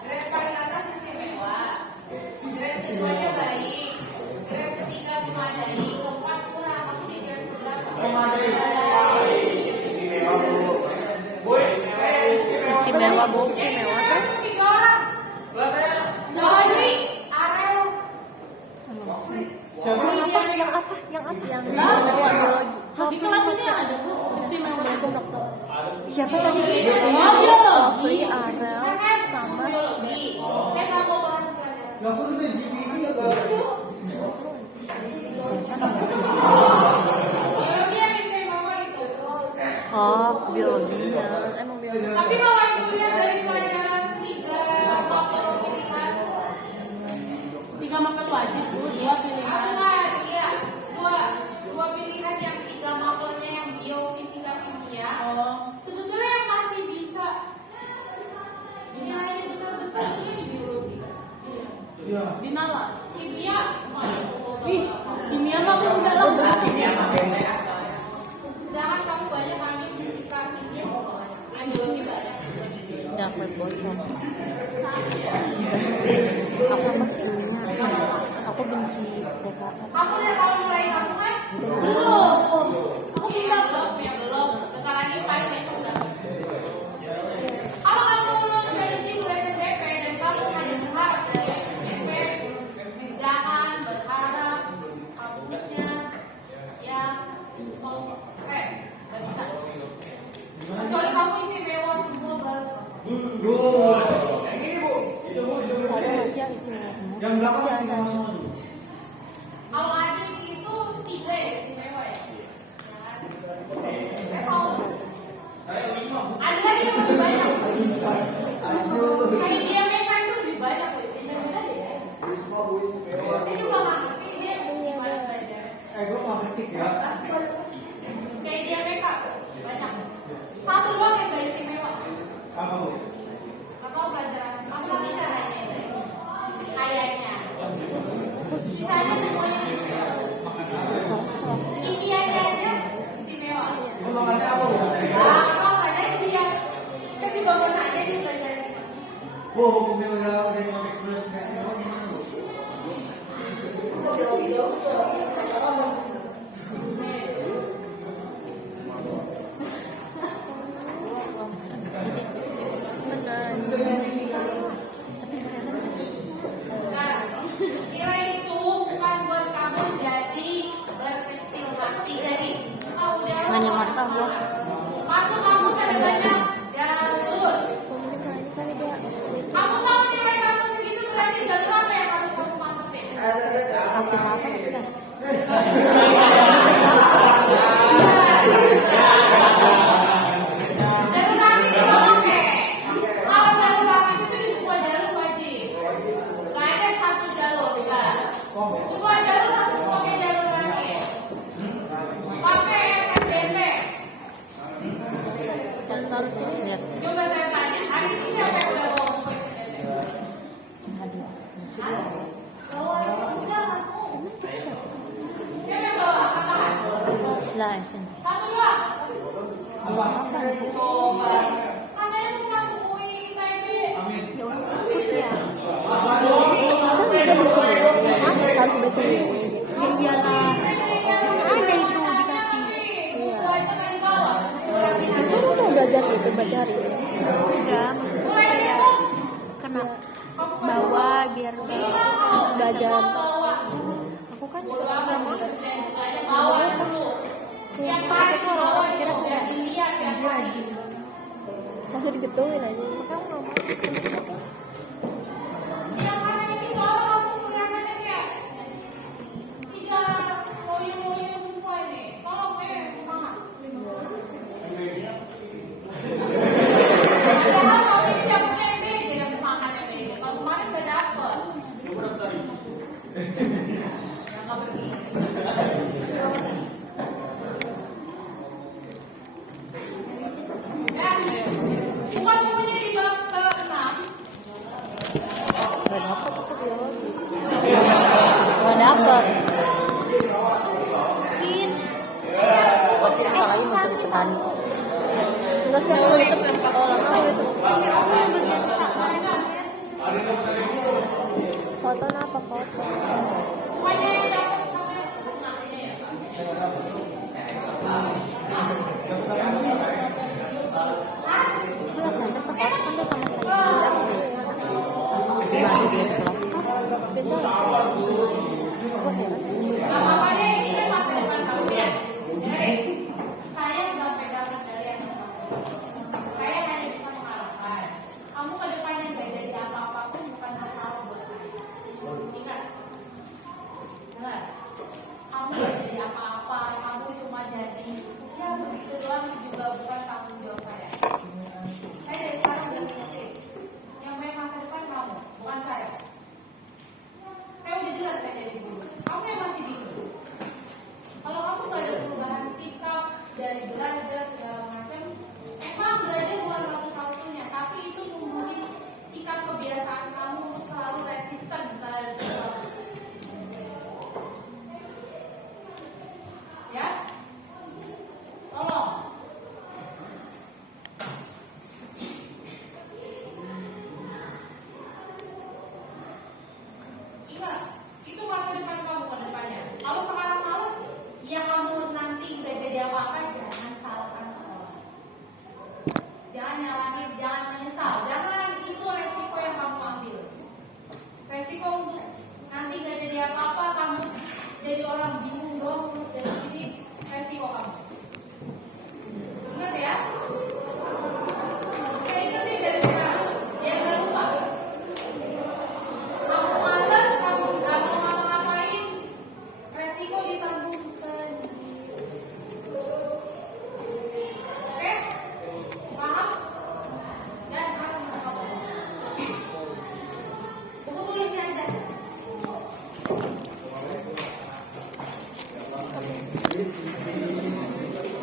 Grade paling atas istimewa, grade keduanya baik, grade ketiga memadai, keempat kurang, aku di grade keberapa? Istimewa Bu, istimewa terus Tiga orang. Loli, Arel. yang biologi. Di kelasnya ada Bu, istimewa. Assalamualaikum dokter. Siapa tadi? Biologi. Arel sama Biologi. Saya nggak mau bahas pelajaran. Biologi yang istimewa itu. oh biologinya. Emang biologi. Tapi kalau ibu lihat dari pelajaran tiga mapel pilihan, 3 mapel wajib Bu, 2 pilihan. enggak, iya, dua pilihan yang tiga mapelnya yang bio, fisika, kimia. Sebetulnya yang masih bisa nilainya besar-besar itu di biologi. Binala. Kimia, Ih, kimia mah aku udah lama. sedangkan kamu banyak ambil fisika, kimia, yang biologi banyak. Dapat bocor. Aku masih aku benci TKA. Kamu udah tahu nilai kamu kan? Belum. Aku belum Yang dapat. belum. Bentar lagi paling besok dapat. Kalau kamu lulus dari Cibu SNPP dan kamu hanya berharap dari SNPP, jangan berharap kampusnya yang nggak bisa. Kecuali kamu istimewa semua baru. Ada masih yang istimewa semua. Yang belakang masih sama dulu. Kalau adik itu 3 ya istimewa ya. Saya tahu. Ada lagi yang lebih banyak. Kayak dia mereka itu lebih banyak biasanya benar ya. Saya juga nggak ngerti dia gimana belajar. Gue mau ketik ya. Kayak dia mereka banyak. Satu doang yang gak istimewa. Apa bu? Atau pelajaran matematika kayaknya. Sisanya semuanya istimewa. Swasta. Kimianya aja istimewa. Itu makannya apa bu? Nah, kalau nggak ada itu dia. Saya juga mau nanya dia belajar di mana. Bu, hukumnya udah pakai plus nasional gimana bu? Nah, nilai itu bukan buat kamu jadi berkecil hati. Jadi, kalau udah Nggak nyamar sama. masuk kamu sebenarnya jalur. Kamu tahu nilai kamu segitu berarti jalur apa yang harus kamu mantepin? Aktif apa sudah? Jalur nanti juga oke. Kalau jalur nanti itu di semua jalur wajib. Nggak ada satu jalur, enggak. Semua jalur harus pakai jalur nanti. Pakai SNBP. Dan harus lihat. Coba saya tanya, hari ini siapa yang udah bawa buku SNBP? Aduh, masih Bawa udah aku. Siapa yang bawa? Apaan? lah SN. Satu dua. Apa? Coba. Ada yang mau masuk UI ITB. Amin. Harus bersih. Iyalah. Ada itu dikasih. Buku aja kan dibawa. Saya mau belajar itu belajar ini. Enggak, Mulai besok. kena bawa biar belajar. Bawa. Aku kan Bodo amat nih, kerjaan semuanya bawa dulu. Yang paling bawa itu udah dilihat yang paling. Masih digituin aja. Makanya nggak mau. Yang mana ini soalnya kamu kelihatannya kayak tiga loyo-loyo semua ini. Tolong saya semangat. Padahal tahun ini dapetnya MBG, dapet makan MBG. Kalau kemarin udah dapet. Yang nggak begini. Bukan bukunya di bab ke-6. kelihatan. Enggak sih aku itu kalau lama aku itu. Foto apa foto? Kelas sampai sekolah kan tuh sama saya tidak boleh. Baru dia di kelas. Bisa. Gue heran. Saya nggak pegang kendali. Saya hanya bisa mengarahkan. Kamu ke depannya nggak jadi apa-apa pun bukan masalah buat saya. Ingat, dengar. Kamu nggak jadi apa-apa. Kamu cuma jadi ya begitu doang juga bukan tanggung jawab saya. Saya dari sekarang udah ngerti. Yang main masa depan kamu, bukan saya. Saya udah jelas saya jadi guru. Kamu yang masih bingung. Kalau kamu nggak ada perubahan sikap dari belajar segala macam, emang belajar bukan satu-satunya, tapi itu mungkin sikap kebiasaan kamu untuk selalu resisten terhadap sesuatu. Ya, tolong. Ingat, itu masa depan kamu ke depannya. Kalau sekarang males, ya kamu nanti udah jadi apa-apa, jangan salahkan sekolah. Jangan nyalahin, jangan menyesal. Jangan, itu resiko yang kamu ambil. Resiko untuk nanti gak jadi apa-apa, kamu jadi orang bingung dong, dari sini resiko kamu. Ingat ya. Oke, ingetin dari sekarang. Jangan gak lupa. Kamu males, kamu gak mau ngapa-ngapain, resiko ditanggung sendiri. Oke? Paham? Dan sekarang buku tulisnya aja.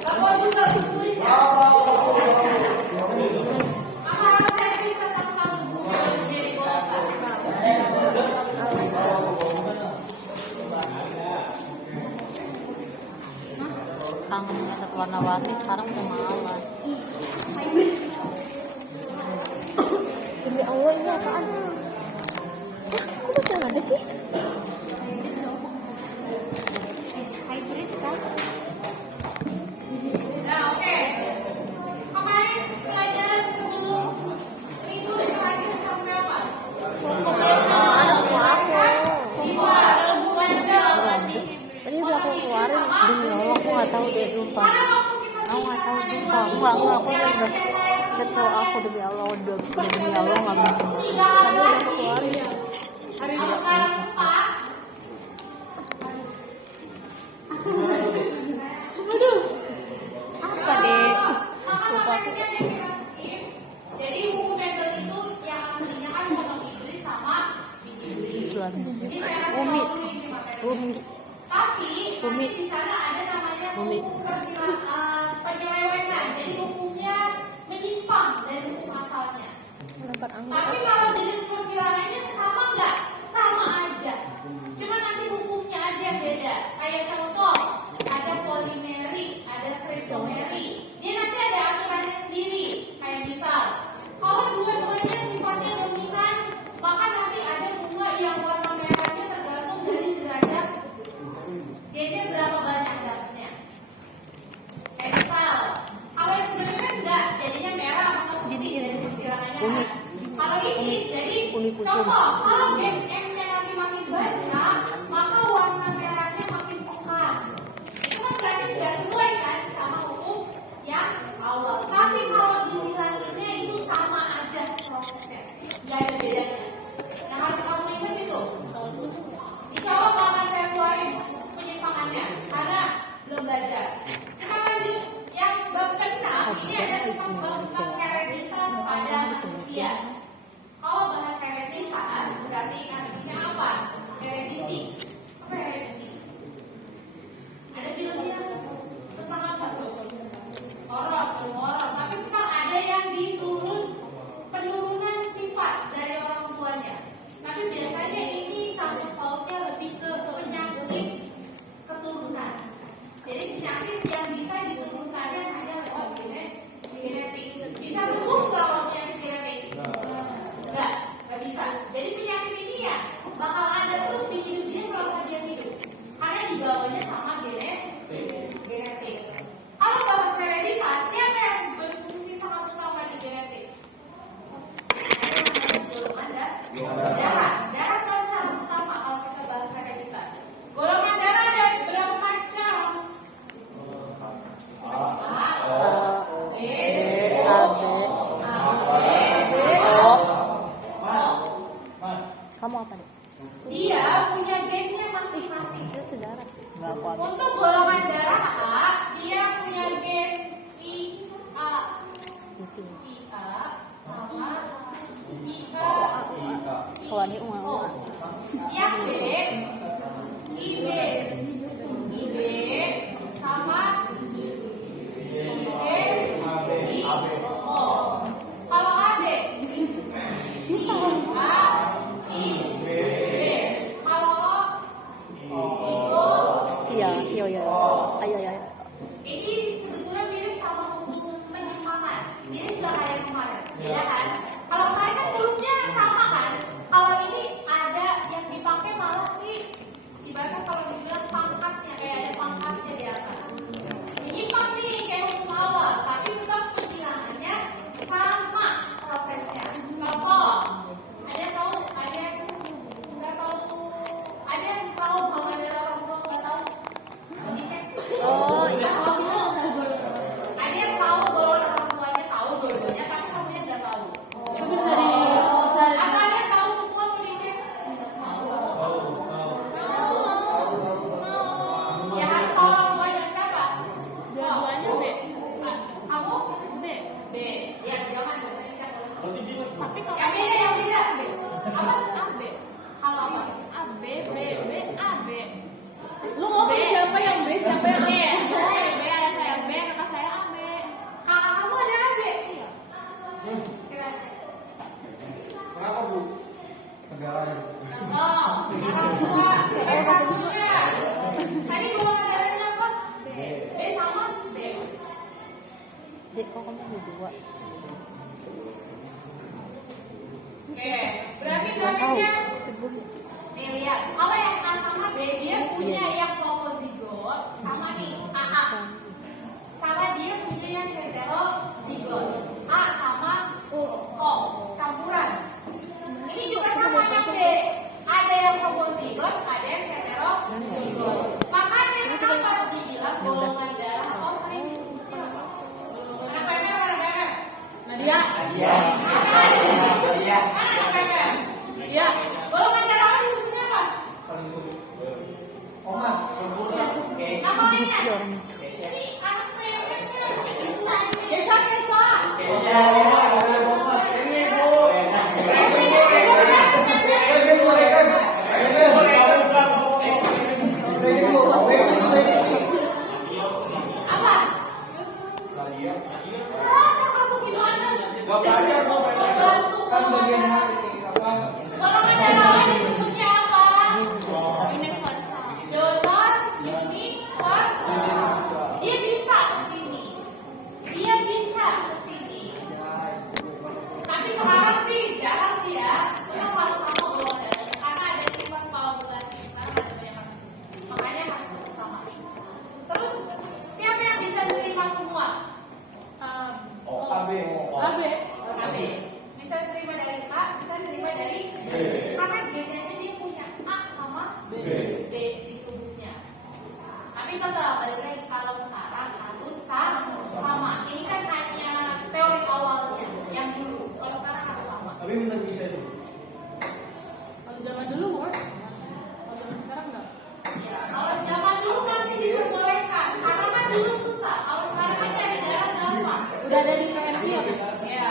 Gak mau juga buku tulisnya. Maka harus saya periksa satu-satu buku yang jadi golongan. Kangen banget warna-warni sekarang udah malas. Demi Allah ini apaan? Kok masih ada sih? Hybrid kan? Nah, oke. Kemarin pelajaran sebelum libur terakhir sampai apa? Tadi udah aku keluarin. Demi Allah aku nggak tahu deh sumpah. Aku nggak tahu sumpah. Enggak aku udah chat cowok aku demi Allah udah demi Allah nggak mungkin. Tadi udah aku keluarin. Hari sekarang Pak. Apa deh? Maka materinya yang kita skip. Jadi buku Mendel itu yang aslinya kan ngomong Inggris sama Inggris. Islam. Jadi saya kasih Umi. tahu dulu ini materi. Umi. Tapi Umi. nanti di sana ada namanya Umi. hukum penyelewengan. Jadi hukumnya menyimpang dari hukum asalnya. Lempar angin. Tapi kalau jenis persilangannya sama nggak? Sama aja. Cuma nanti hukumnya aja yang beda. Kayak contoh, ada polimeri, ada trigonometri. Dia nanti ada aturannya sendiri. Kayak misal, kalau dua-duanya sifatnya dominan, maka nanti ada bunga yang warna merahnya tergantung dari derajat. Dia berapa banyak dapatnya. Kayak misal, kalau yang sebenarnya enggak, jadinya merah atau putih dari persilangannya. Umi. Kalau ini, jadi Umi kusum. contoh, kalau MM-nya nanti makin banyak, maka warna merahnya makin pekat. Itu kan berarti tidak sesuai kan sama hukum yang awal. Tapi kalau disilanginnya itu sama aja prosesnya, nggak ada bedanya. Nah harus kamu ingat itu. Insya Allah nggak akan saya keluarin penyimpangannya karena belum belajar. Kita lanjut yang bab ke-6 ini ada tentang hereditas pada manusia. Kalau bahas hereditas berarti kan nih unga. Yang B, IB, IB sama IB, IO. Kalau AB, IA, IB. Kalau O, IO. Iya. Ayo. Ini sebetulnya mirip sama hubungan penyimpangan. Ini juga kayak kemarin, beda kan? Kalau kemarin kan hurufnya sama kan? Kalau ini ada yang dipakai malah sih ibaratnya kalau dibilang pangkatnya, kayak ada pangkatnya di atas. Menyimpang nih kayak hukum awal, tapi tetap penjelasannya sama prosesnya. Contoh, ada yang tahu, ada yang nggak tahu, ada yang tahu bahwa ada orang tua nggak tahu. Dicek. Oh iya. Ada yang tahu bahwa orang tuanya tahu dua-duanya, tapi kamunya nggak tahu. Itu bisa di Atau ada yang tahu semua mau dicek? Ya harus tahu orang tuanya siapa? dua-duanya B. Kamu? B. B. Ya jangan bisa dicek. Tapi kalau Yang beda. apa AB? Kalau apa? AB, B, AB. Lu ngomong siapa yang B, siapa yang B? B, ada saya B, kakak saya AB. Kakak kamu ada kan B? Iya. Kita cek. Kenapa Bu? Negara. Contoh, orang tua satunya. Tadi golongan darahnya apa? B sama B. Dek, kok kamu ada dua? Oke, berarti Nggak tahu. gambarnya nih lihat. Kalau yang A sama B dia punya yang homozigot sama nih AA. Sama dia punya yang heterozigot. A sama O campuran. Ini juga sama yang B. Ada yang homozigot, ada yang heterozigot. Makanya kenapa dibilang golongan darah atau sering disebutnya apa? Kenapa ini apa? Nadia. Mana yang PPM? Nadia. Golongan darah apa disebutnya apa? Oma, sempurna. Nama lainnya? Si orang itu. Ini anak PPM. Desa. Ya, ada Oma. Ini Bu. Apa? Kamu gimana? Gak belajar Bu. Bantu Kan bagian ini apa? golongan darah apa disebutnya apa? Universal. Donor universal. Dia bisa kesini. Tapi sekarang sih jarang sih ya. Tetap harus sama golongan darah. Karena ada sifat kolaborasi. Sekarang ada banyak kasus. Makanya harus sama. Terus siapa yang bisa menerima semua? AB. AB. AB. Bisa terima dari A, bisa terima dari B. Karena genenya dia punya A sama B di tubuhnya. Tapi tetap balik lagi kalau sekarang harus sama. Ini kan hanya teori awalnya yang dulu. Kalau sekarang harus sama. Tapi benar bisa itu. Kalau zaman dulu Word. Kalau zaman sekarang enggak. Ya, kalau zaman dulu masih diperbolehkan. Karena kan dulu susah. Kalau sekarang kan ada jalan gampang. Udah ada di PNP ya, Bu? Ya,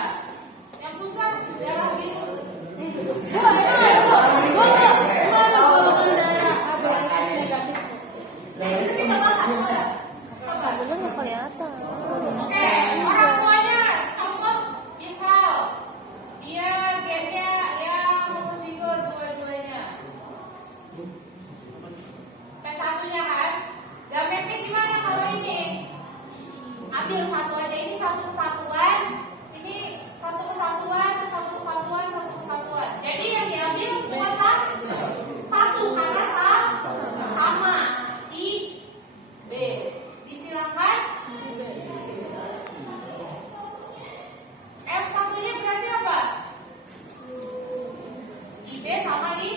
yang susah darah biru. Gua ada golongan darah AB negatif. Nah, itu kita bahas ya. Coba. Dulu nggak kelihatan. Oke, orang tuanya contoh misal dia gennya yang homozigot dua-duanya. P1-nya kan, gametnya gimana kalau ini? Ambil satu aja, ini satu kesatuan, ini satu kesatuan, satu kesatuan, satu kesatuan. Jadi yang diambil cuma satu karena sama I B. Disilakan. F1-nya berarti apa? IB sama I.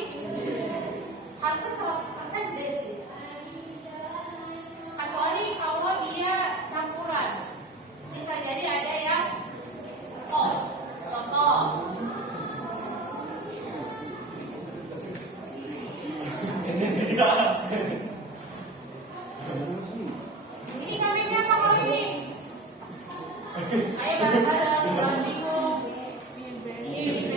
Harusnya 100% B sih. Kecuali kalau dia campuran. Bisa jadi ada yang O. Contoh. Ini kambingnya apa kalau ini? Ayo bareng-bareng, jangan bingung. IB.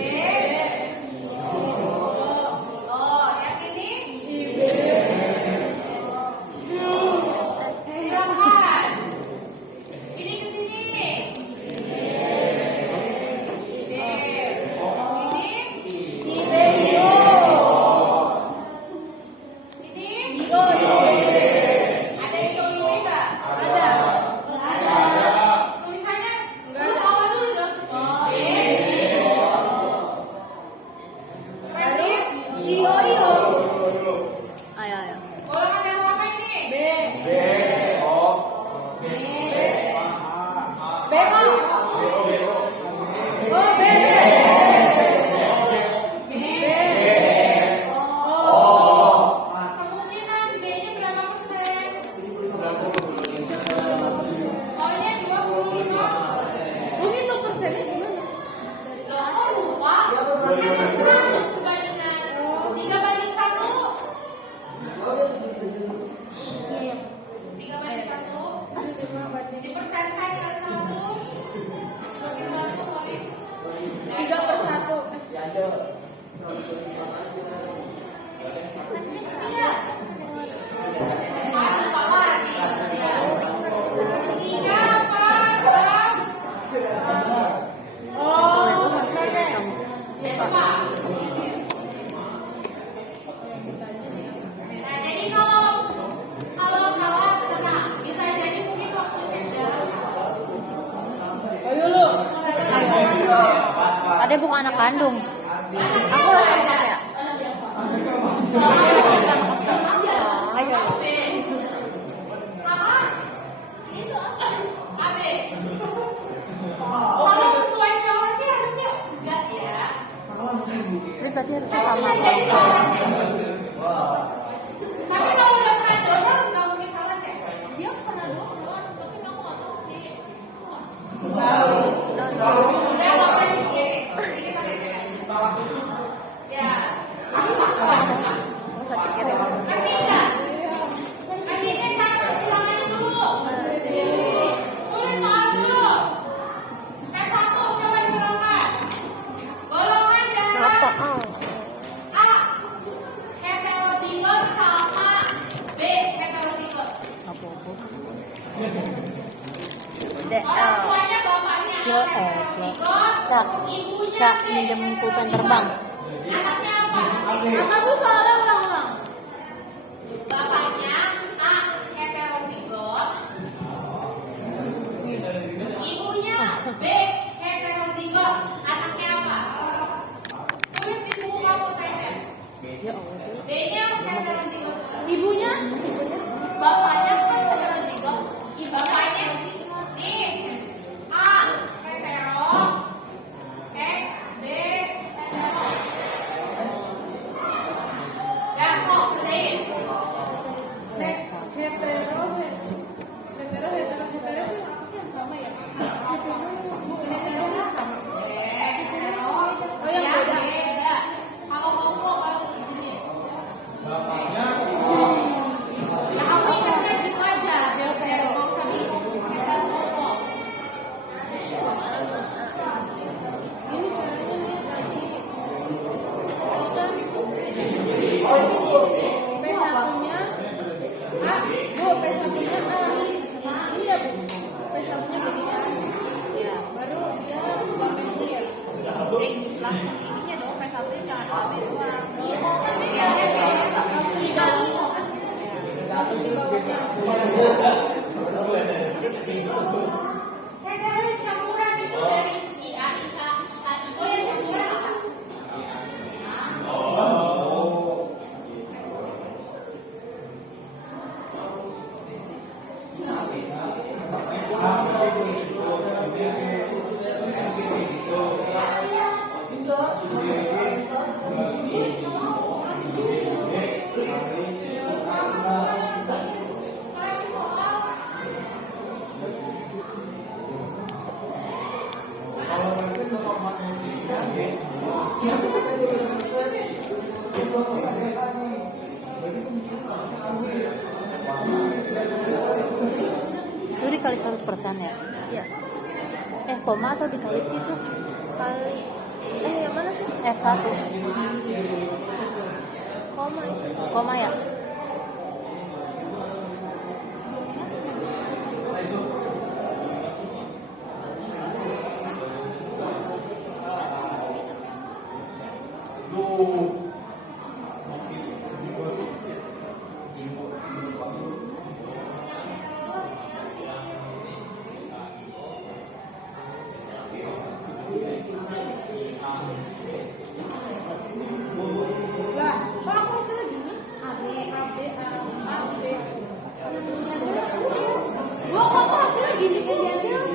B mau. Oh, B. Kemungkinan B-nya berapa persen? O-nya 25. Ini lo persennya gimana? Oh, lupa. Kan 100 perbandingan 3:1. 3:1. Dipersenkan kali 1. Dibagi 100, sorry. 3/1. Lupa lagi. 3/6. Oh, Ya, coba. Nah, jadi kalau salah tenang, bisa jadi mungkin waktunya ayo lu. Ada bukan anak kandung. Aku langsung pakai ya. Ayo. B. Apa? Itu apa? AB. Kalau sesuai teori harusnya enggak ya. Jadi berarti harusnya sama. Bisa jadi salah. Tapi kalau udah pernah donor nggak mungkin salah cek. Dia pernah donor, tapi aku nggak tahu sih. Udah nggak usah dipikirin. Jadi kita lihat aja. Ya. Gak usah pikirin. Ngerti nggak? Artinya cara persilangannya dulu. Tulis soal dulu. P1 coba silakan. Golongan darah Apa? A heterozigot sama B heterozigot. Apa? Orang tuanya bapaknya Yo, heterozigot, Cak, ibunya Cak, B minjem pulpen heterozigot. terbang. Anaknya apa? Kamu salah ulang. Bapaknya A heterozigot, ibunya B heterozigot. Anaknya apa? Tulis di buku kamu saya. Ya Allah. B-nya heterozigot. Ibunya? Bapaknya kan heterozigot. Bapaknya nih A hetero, X B hetero. Dan sok kerjain. Next, hetero itu apa sih yang sama ya? Bu, hetero kan sama. Hetero. Oh, yang Ya, beda. beda. Kalau ngomong harus begini. Ya kamu ingatnya gitu aja. Biar nggak usah bingung. Kita ngomong. Ini caranya nih tadi. P1-nya A, Bu, P1-nya A. Ini ya, Bu. P1-nya gini ya. Iya. Baru dia gambar ini ya. Langsung ininya dong, P1 jangan AB doang. Iya, kan beda. Langsung di bawah. Langsung di bawahnya. Hetero yang campuran itu dari IA, IK, itu yang campuran apa? Itu dikali 100% ya? Iya. Koma atau dikali situ? Kali. Yang mana sih? F1. Koma. Koma ya? Lah, kok aku hasilnya gini? AB, AB, A, B. Gua kok hasilnya gini kejadian?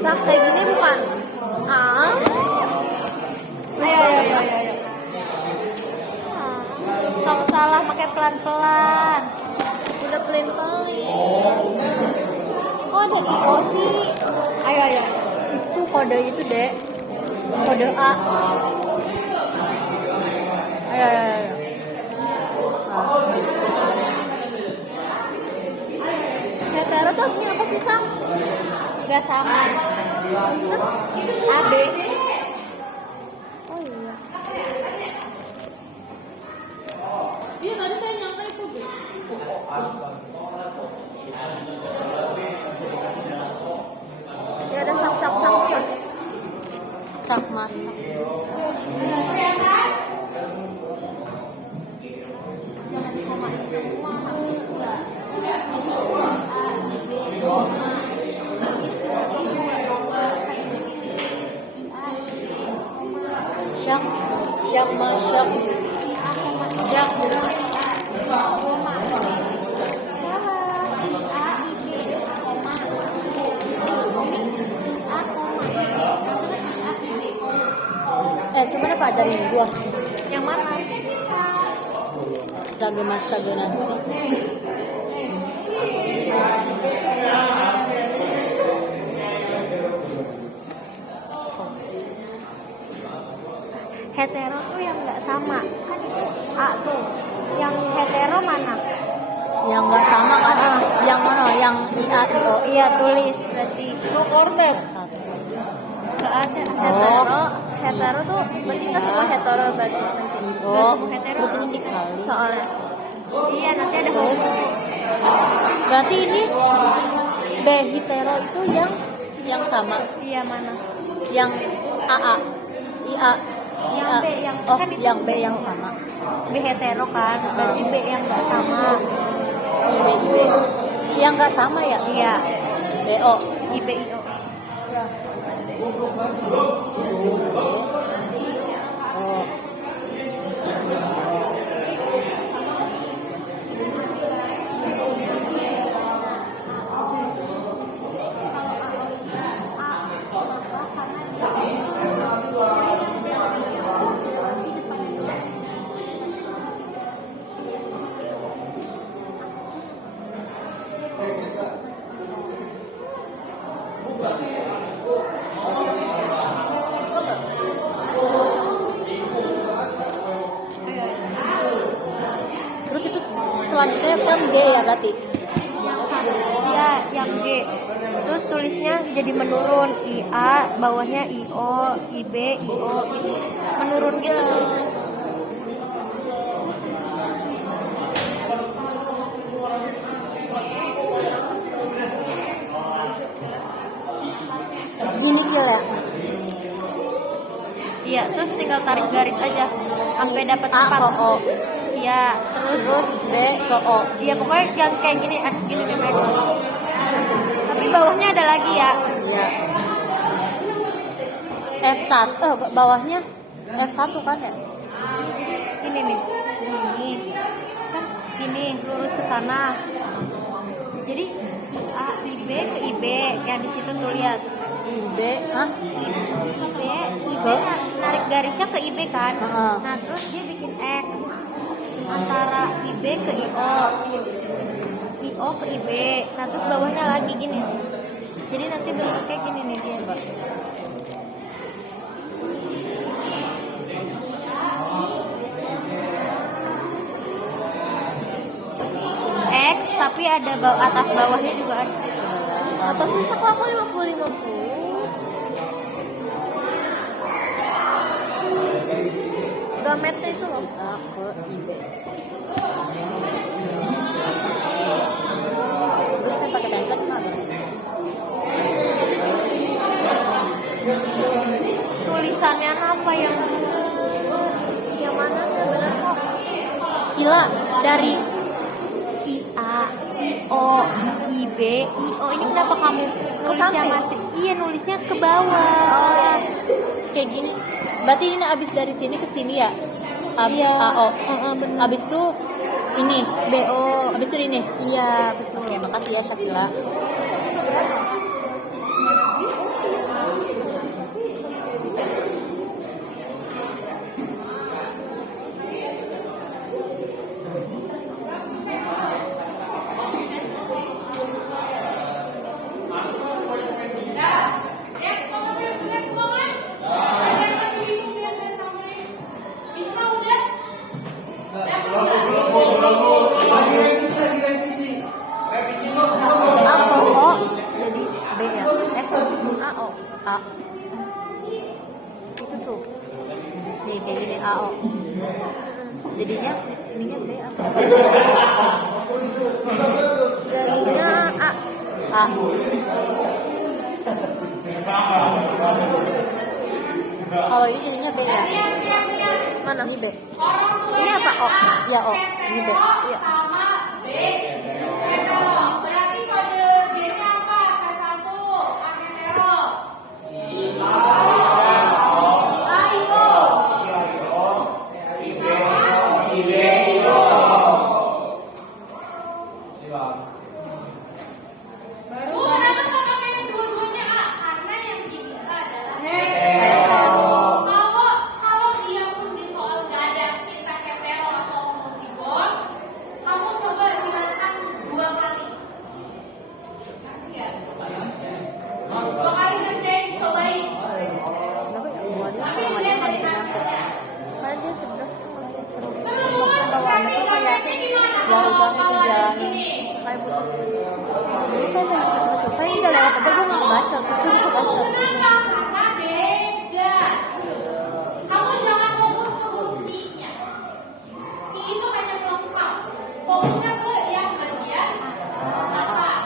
Sak kayak gini bukan? Ah. Ayo. Kamu salah pakai pelan-pelan. Udah pelan-pelan. Oh ada IO sih. Ayo. Itu kode itu dek. Kode A. Ayo. Hetero tuh artinya apa sih Sam? Gak sama. AB. Oh iya. Iya tadi saya nyampe itu B. Ya ada sak masak. Jangan disamain semua. Syak masak. Syak. Coba deh Pak ajarin gua. Yang mana? Sage nasi. Hetero tuh yang nggak sama kan itu A tuh. Yang hetero mana? Yang nggak sama kan? Yang mana? Yang IA IO. Iya tulis berarti. Order. Satu. Nggak ada. Hetero tuh berarti kita semua hetero berarti. Nggak semua hetero sih soalnya. Iya nanti ada huruf. Berarti ini B hetero itu yang sama. Iya mana? Yang AA, IA. Yang B yang kan itu yang B yang sama. B hetero kan, berarti B yang nggak sama. B yang nggak sama ya? Iya. BO, IBIO. Oh. Terus itu selanjutnya kan G ya berarti? Iya, yang G. Terus tulisnya jadi menurun IA, bawahnya IO, IB, IO gitu. Menurun gitu. Gini Kil ya? Iya, terus tinggal tarik garis aja sampai dapat 4. A ke O. Iya, terus B ke O. Iya, pokoknya yang kayak gini X gini deh. Tapi bawahnya ada lagi ya. Iya. F1. Bawahnya F1 kan ya? Ini nih. Gini. Kan gini lurus ke sana. Jadi IA, IB ke IB yang di situ tuh lihat. IB, IB narik garisnya ke IB kan. Nah terus dia bikin X antara IB ke IO, IO ke IB. Nah terus bawahnya lagi gini. Jadi nanti bentuk kayak gini nih dia. X tapi ada atas bawahnya juga ada. Atasnya aku 50-50. Gametnya itu loh. A ke IB. Sebenarnya kan pakai template mager. Tulisannya apa yang mana? Benar kok. Gila dari IA, IO, IB, IO ini kenapa kamu nulisnya masih nulisnya ke bawah kayak gini. Berarti ini abis dari sini ke sini ya. AO. Abis itu ini BO. Abis itu ini. Iya betul. Oke, makasih ya Syakila. AO jadi B ya. AO. A. Itu tuh. Nih kayak gini AO. Jadinya ininya B apa? Jadinya A. A. Kalau ini jadinya B ya. Mana? Ini B. Ini apa? O. Ya O. Ini B. Iya. Sama B. Hetero. Berarti kode G-nya apa? K1 A hetero. I. Baru kenapa nggak pakai yang dua-duanya A? Karena yang diminta adalah hetero. Kalau dia pun di soal nggak ada minta hetero atau homozigot, kamu coba silakan 2 kali. Ngerti nggak? 2 kali kerjain, cobain. Tapi dilihat dari hasilnya. Karena dia cerdas tuh lagi seru. Terus Maksudnya kalau anak tuh kayak gimana jauh banget kalau tuh ada jalan. di sini? Kayak butuh. Jadi kan yang cepet-cepet selesai udah lewat aja gue nggak baca terus gue baca. Kenapa? Karena beda. Kamu jangan fokus ke huruf I-nya. I itu hanya pelengkap. Fokusnya ke yang bagian atas.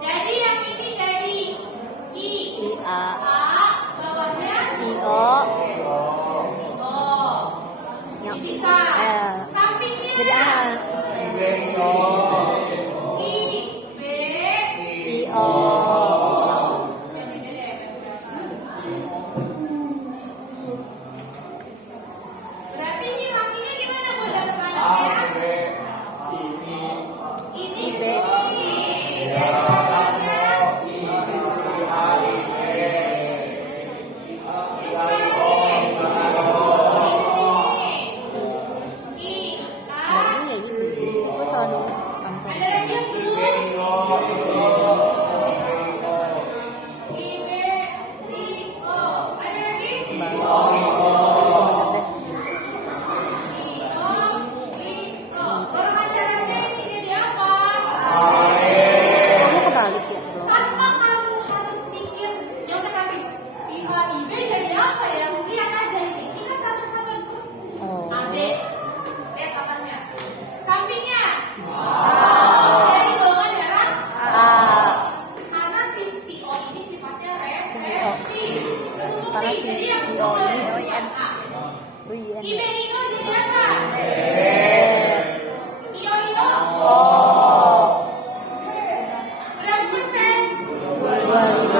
Jadi yang ini jadi I. A. A bawahnya IO. ini bisa. Sampingnya Jadi A. I, B, IO. berarti ini lakinya gimana buat dapet anaknya? Ini B. jadi hasilnya Nah, ini kayak gitu. Jadi sih gue selalu nulis langsung. ada lagi yang belum? Ada lagi? Oh, bener deh. Golongan ini jadi apa? Kamu kebalik ya bro? Tanpa kamu harus mikir yang tadi IPA IB jadi apa ya? Lihat aja ini. Ini kan satu-satuan grup. Oh. AB. Lihat atasnya. Sampingnya. Jadi golongan darah. A. Karena si CO ini sifatnya reaksi. Untuk Karena I. si Jadi yang CO boleh ini bukan A. Ruyen IB ya. IO jadi apa? IO IO. Oh. Berapa persen? 2000.